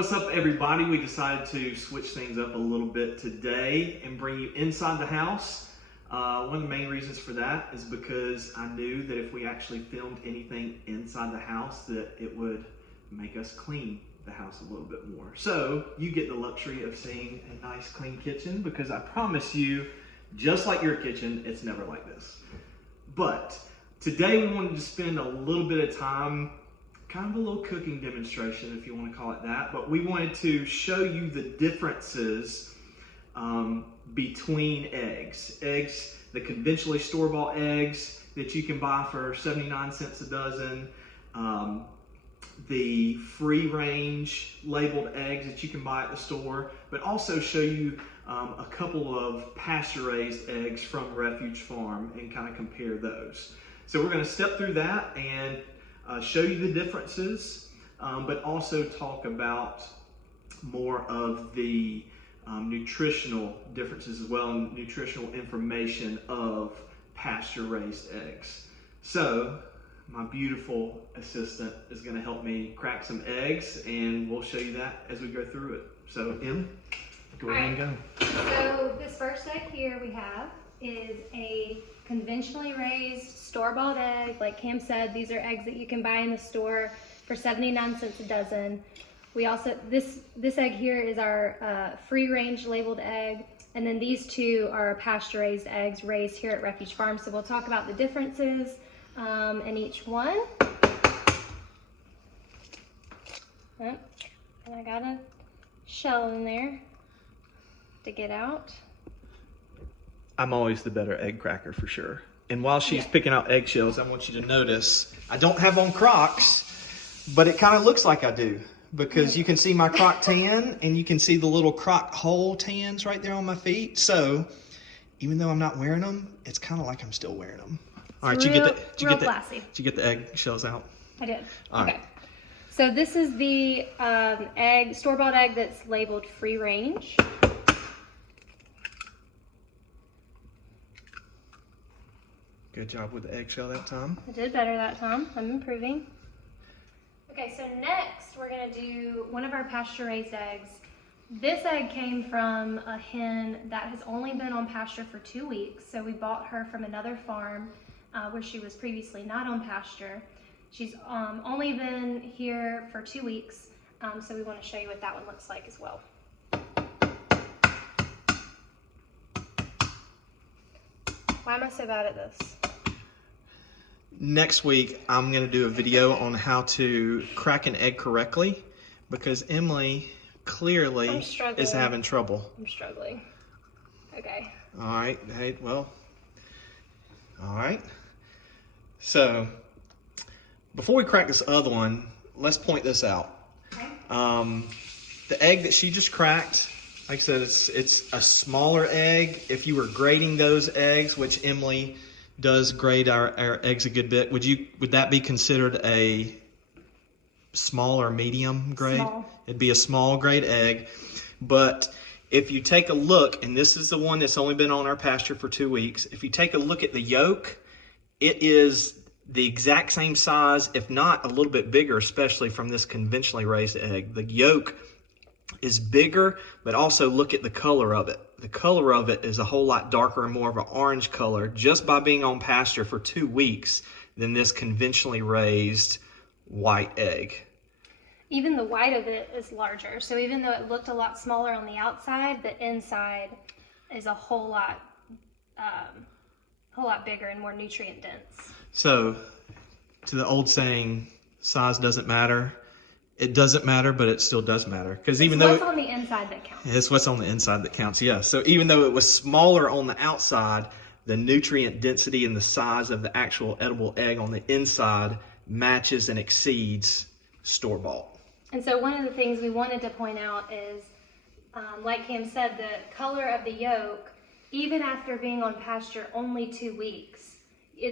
What's up, everybody? We decided to switch things up a little bit today and bring you inside the house. One of the main reasons for that is because I knew that if we actually filmed anything inside the house, that it would make us clean the house a little bit more. So you get the luxury of seeing a nice clean kitchen, because I promise you, just like your kitchen, it's never like this. But today we wanted to spend a little bit of time, kind of a little cooking demonstration, if you want to call it that, but we wanted to show you the differences between eggs. Eggs, the conventionally store-bought eggs that you can buy for 79 cents a dozen, the free-range labeled eggs that you can buy at the store, but also show you a couple of pasture-raised eggs from Refuge Farm and kind of compare those. So we're going to step through that and show you the differences, but also talk about more of the nutritional differences as well, and nutritional information of pasture-raised eggs. So my beautiful assistant is going to help me crack some eggs, and we'll show you that as we go through it. So Em, go ahead and go. So this first egg here we have is a conventionally raised store-bought egg. Like Cam said, these are eggs that you can buy in the store for 79 cents a dozen. We also, this egg here is our free-range labeled egg, and then these two are pasture-raised eggs raised here at Refuge Farm. So we'll talk about the differences in each one. Oh, and I got a shell in there to get out. I'm always the better egg cracker for sure. And while she's picking out eggshells, I want you to notice I don't have on Crocs, but it kind of looks like I do, because you can see my Croc tan and you can see the little Croc hole tans right there on my feet. So even though I'm not wearing them, it's kind of like I'm still wearing them. All right, did you get the eggshells out? I did. All okay. right. So this is the egg, store-bought egg that's labeled free range. Good job with the eggshell that time. I did better that time. I'm improving. Okay, so next we're gonna do one of our pasture-raised eggs. This egg came from a hen that has only been on pasture for 2 weeks. So we bought her from another farm where she was previously not on pasture. She's only been here for 2 weeks, so we want to show you what that one looks like as well. Why am I so bad at this? Next week, I'm going to do a video on how to crack an egg correctly, because Emily clearly is having trouble. I'm struggling. Okay. All right. Hey, well, all right. So before we crack this other one, let's point this out. Okay. The egg that she just cracked, like I said, it's a smaller egg. If you were grading those eggs, which Emily does grade our eggs a good bit, would that be considered a small or medium grade? Small. It'd be a small grade egg. But if you take a look, and this is the one that's only been on our pasture for 2 weeks, if you take a look at the yolk, it is the exact same size, if not a little bit bigger, especially from this conventionally raised egg. The yolk is bigger, but also look at the color of it. The color of it is a whole lot darker and more of an orange color just by being on pasture for 2 weeks than this conventionally raised white egg. Even the white of it is larger. So even though it looked a lot smaller on the outside, the inside is a whole lot bigger and more nutrient dense. So to the old saying, size doesn't matter. It doesn't matter, but it still does matter. Because even though what's on the inside that counts. It's what's on the inside that counts, yeah. So even though it was smaller on the outside, the nutrient density and the size of the actual edible egg on the inside matches and exceeds store-bought. And so one of the things we wanted to point out is, like Cam said, the color of the yolk, even after being on pasture only 2 weeks,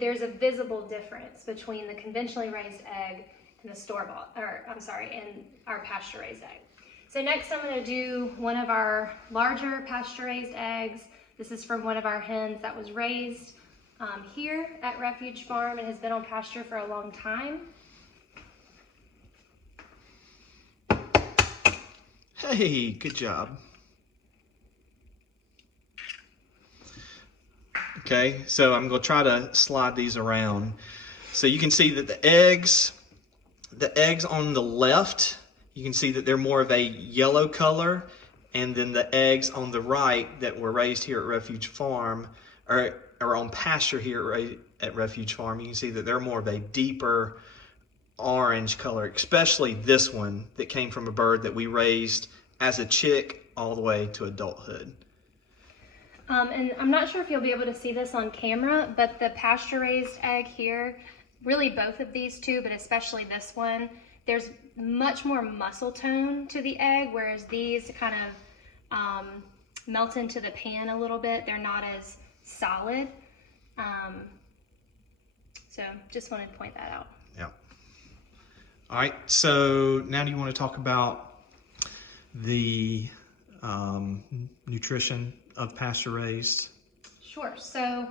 there's a visible difference between the conventionally raised egg and the store-bought, and our pasture-raised egg. So next I'm going to do one of our larger pasture-raised eggs. This is from one of our hens that was raised here at Refuge Farm and has been on pasture for a long time. Hey, good job. Okay, so I'm going to try to slide these around. So you can see that the eggs on the left, you can see that they're more of a yellow color, and then the eggs on the right that were raised here at Refuge Farm, or on pasture here at Refuge Farm, you can see that they're more of a deeper orange color, especially this one that came from a bird that we raised as a chick all the way to adulthood. And I'm not sure if you'll be able to see this on camera, but the pasture-raised egg here, really both of these two, but especially this one, there's much more muscle tone to the egg, whereas these kind of melt into the pan a little bit. They're not as solid. So just wanted to point that out. Yeah. All right, so now do you want to talk about the nutrition of pasture-raised? Sure. So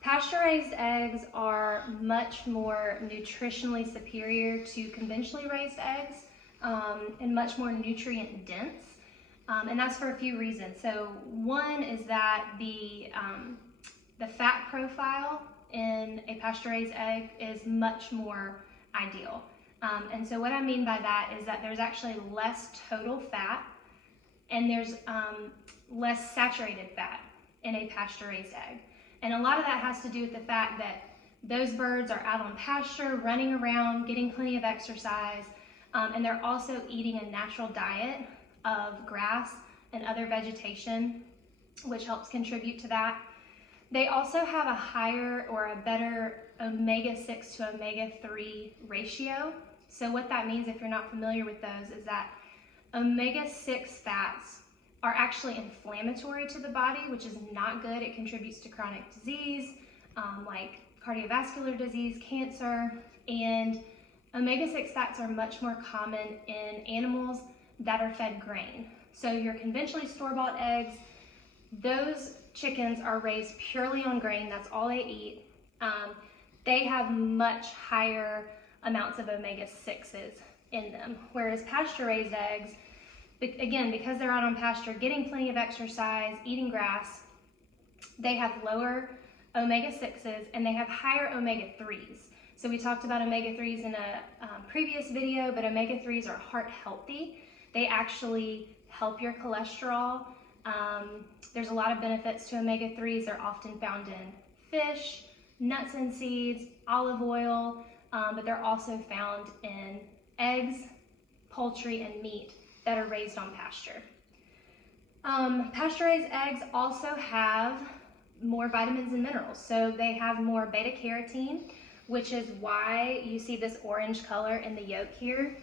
pasture-raised eggs are much more nutritionally superior to conventionally raised eggs, and much more nutrient dense. And that's for a few reasons. So one is that the fat profile in a pasture-raised egg is much more ideal. And so what I mean by that is that there's actually less total fat, and there's less saturated fat in a pasture-raised egg. And a lot of that has to do with the fact that those birds are out on pasture, running around, getting plenty of exercise, and they're also eating a natural diet of grass and other vegetation, which helps contribute to that. They also have a higher or a better omega-6 to omega-3 ratio. So what that means, if you're not familiar with those, is that omega-6 fats are actually inflammatory to the body, which is not good. It contributes to chronic disease, like cardiovascular disease, cancer, and omega-6 fats are much more common in animals that are fed grain. So your conventionally store-bought eggs, those chickens are raised purely on grain. That's all they eat. They have much higher amounts of omega-6s in them, whereas pasture-raised eggs, again, because they're out on pasture, getting plenty of exercise, eating grass, they have lower omega-6s and they have higher omega-3s. So we talked about omega-3s in a previous video, but omega-3s are heart healthy. They actually help your cholesterol. There's a lot of benefits to omega-3s. They're often found in fish, nuts and seeds, olive oil, but they're also found in eggs, poultry, and meat that are raised on pasture. Pasture-raised eggs also have more vitamins and minerals. So they have more beta-carotene, which is why you see this orange color in the yolk here.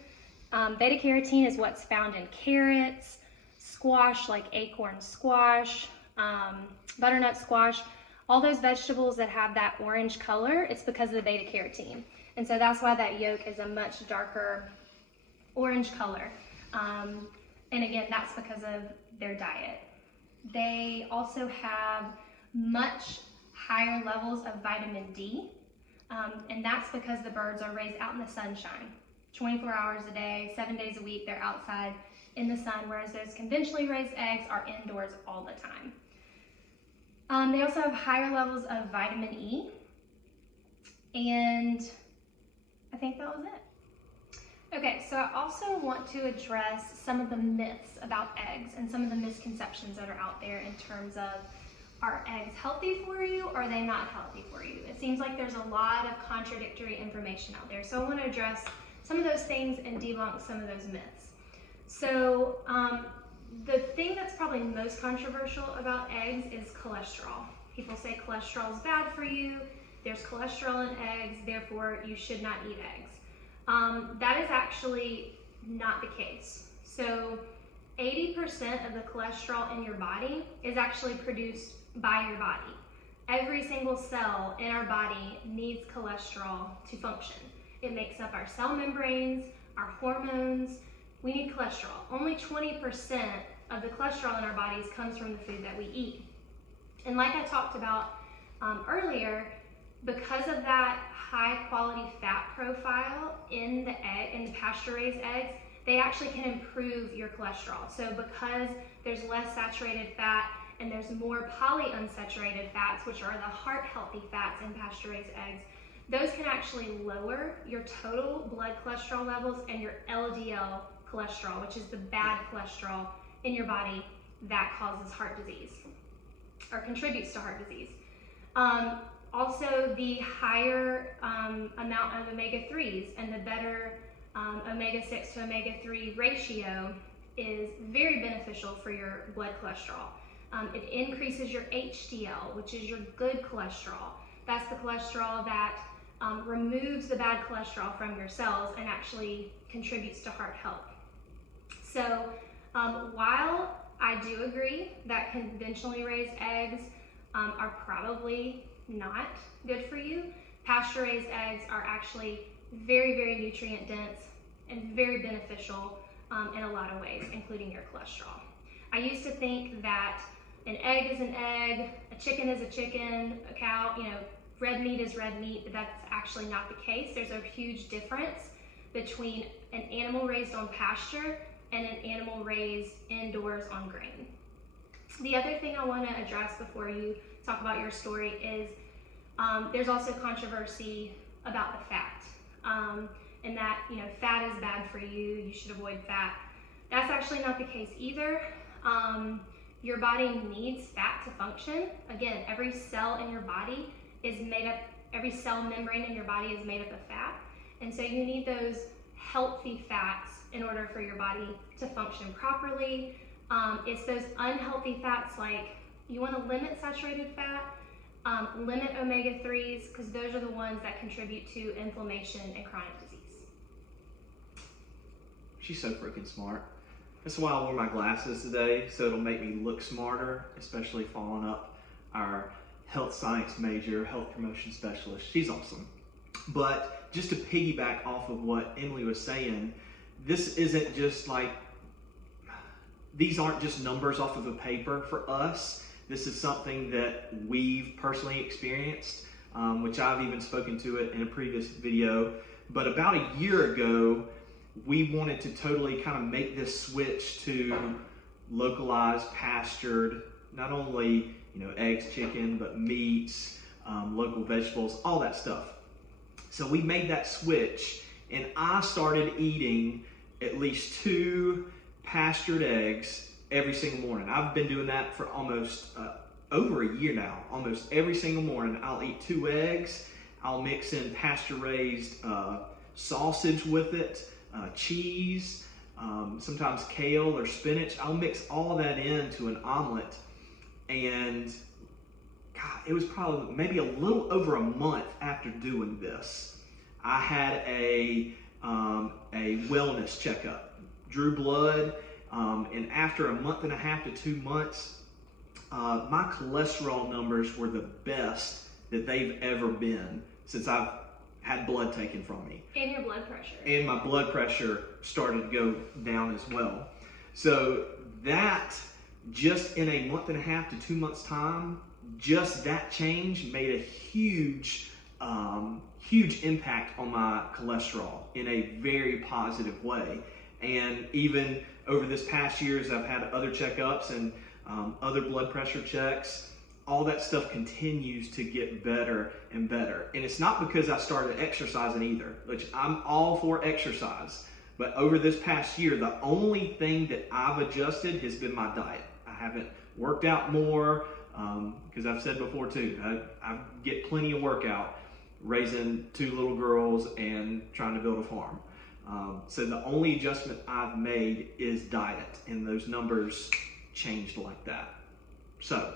Beta-carotene is what's found in carrots, squash like acorn squash, butternut squash, all those vegetables that have that orange color. It's because of the beta-carotene. And so that's why that yolk is a much darker orange color. And again, that's because of their diet. They also have much higher levels of vitamin D, and that's because the birds are raised out in the sunshine. 24 hours a day, 7 days a week, they're outside in the sun, whereas those conventionally raised eggs are indoors all the time. They also have higher levels of vitamin E, and I think that was it. Okay, so I also want to address some of the myths about eggs and some of the misconceptions that are out there in terms of, are eggs healthy for you or are they not healthy for you? It seems like there's a lot of contradictory information out there. So I want to address some of those things and debunk some of those myths. So the thing that's probably most controversial about eggs is cholesterol. People say cholesterol is bad for you, there's cholesterol in eggs, therefore you should not eat eggs. That is actually not the case. So 80% of the cholesterol in your body is actually produced by your body. Every single cell in our body needs cholesterol to function. It makes up our cell membranes, our hormones. We need cholesterol. Only 20% of the cholesterol in our bodies comes from the food that we eat. And like I talked about earlier, because of that high quality fat profile in the pasture-raised eggs, they actually can improve your cholesterol. So because there's less saturated fat and there's more polyunsaturated fats, which are the heart healthy fats in pasture-raised eggs, those can actually lower your total blood cholesterol levels and your LDL cholesterol, which is the bad cholesterol in your body that causes heart disease or contributes to heart disease. Also, the higher amount of omega-3s and the better omega-6 to omega-3 ratio is very beneficial for your blood cholesterol. It increases your HDL, which is your good cholesterol. That's the cholesterol that removes the bad cholesterol from your cells and actually contributes to heart health. So while I do agree that conventionally raised eggs are probably not good for you, pasture-raised eggs are actually very, very nutrient dense and very beneficial in a lot of ways, including your cholesterol. I used to think that an egg is an egg, a chicken is a chicken, a cow, red meat is red meat, but that's actually not the case. There's a huge difference between an animal raised on pasture and an animal raised indoors on grain. The other thing I want to address before you talk about your story is there's also controversy about the fat, and that fat is bad for you, you should avoid fat. That's actually not the case either. Your body needs fat to function. Again, every cell in your body is made up, every cell membrane in your body is made up of fat, and so you need those healthy fats in order for your body to function properly. It's those unhealthy fats, like you want to limit saturated fat, limit omega-3s, because those are the ones that contribute to inflammation and chronic disease. She's so freaking smart. That's why I wore my glasses today, so it'll make me look smarter, especially following up our health science major, health promotion specialist. She's awesome. But just to piggyback off of what Emily was saying, this isn't just like, these aren't just numbers off of a paper for us. This is something that we've personally experienced, which I've even spoken to it in a previous video. But about a year ago, we wanted to totally kind of make this switch to localized, pastured, not only eggs, chicken, but meats, local vegetables, all that stuff. So we made that switch, and I started eating at least 2 pastured eggs every single morning. I've been doing that for almost over a year now. Almost every single morning, I'll eat 2 eggs. I'll mix in pasture-raised sausage with it, cheese, sometimes kale or spinach. I'll mix all of that into an omelet, and God, it was probably maybe a little over a month after doing this, I had a wellness checkup, drew blood, and after a month and a half to 2 months, my cholesterol numbers were the best that they've ever been since I've had blood taken from me. And your blood pressure. And my blood pressure started to go down as well. So that, just in a month and a half to 2 months time, just that change made a huge impact on my cholesterol in a very positive way. And even over this past year, as I've had other checkups and other blood pressure checks, all that stuff continues to get better and better. And it's not because I started exercising either, which I'm all for exercise. But over this past year, the only thing that I've adjusted has been my diet. I haven't worked out more, because I've said before too, I get plenty of workout raising 2 little girls and trying to build a farm. So the only adjustment I've made is diet, and those numbers changed like that. So,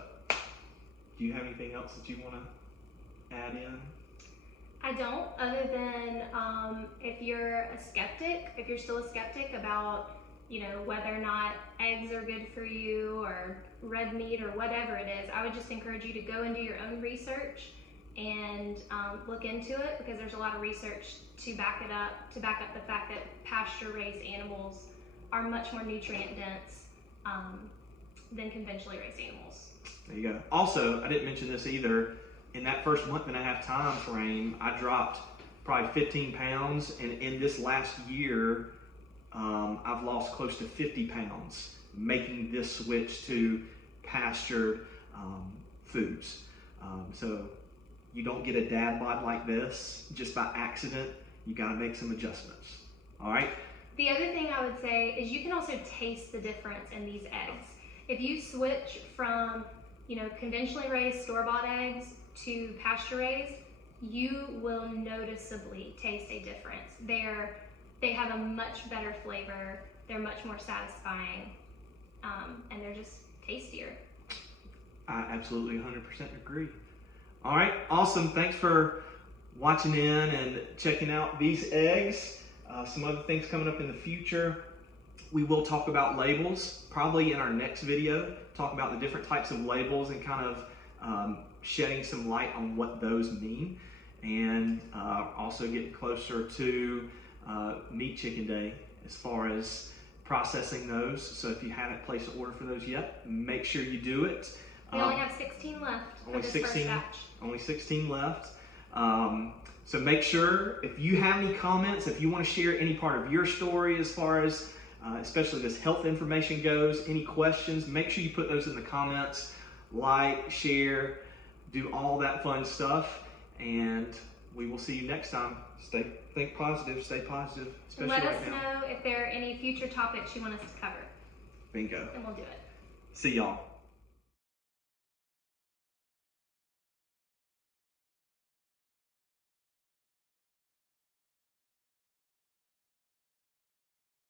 do you have anything else that you want to add in? I don't, other than if you're a skeptic, if you're still a skeptic about whether or not eggs are good for you or red meat or whatever it is, I would just encourage you to go and do your own research and look into it, because there's a lot of research to back up the fact that pasture-raised animals are much more nutrient dense than conventionally raised animals. There you go. Also, I didn't mention this either. In that first month and a half time frame, I dropped probably 15 pounds, and in this last year, I've lost close to 50 pounds making this switch to pastured foods. So you don't get a dad bod like this just by accident. You got to make some adjustments. All right. The other thing I would say is you can also taste the difference in these eggs. If you switch from, conventionally raised store-bought eggs to pasture raised, you will noticeably taste a difference. They have a much better flavor. They're much more satisfying, and they're just tastier. I absolutely 100% agree. All right, awesome. Thanks for watching in and checking out these eggs. Some other things coming up in the future. We will talk about labels, probably in our next video, talk about the different types of labels and kind of shedding some light on what those mean. And also getting closer to Meat Chicken Day as far as processing those. So if you haven't placed an order for those yet, make sure you do it. We only have 16 left for this first batch. Only 16 left. So make sure, if you have any comments, if you want to share any part of your story as far as especially this health information goes, any questions, make sure you put those in the comments. Like, share, do all that fun stuff. And we will see you next time. Think positive, stay positive, especially Let right us now. know if there are any future topics you want us to cover. Bingo. And we'll do it. See y'all.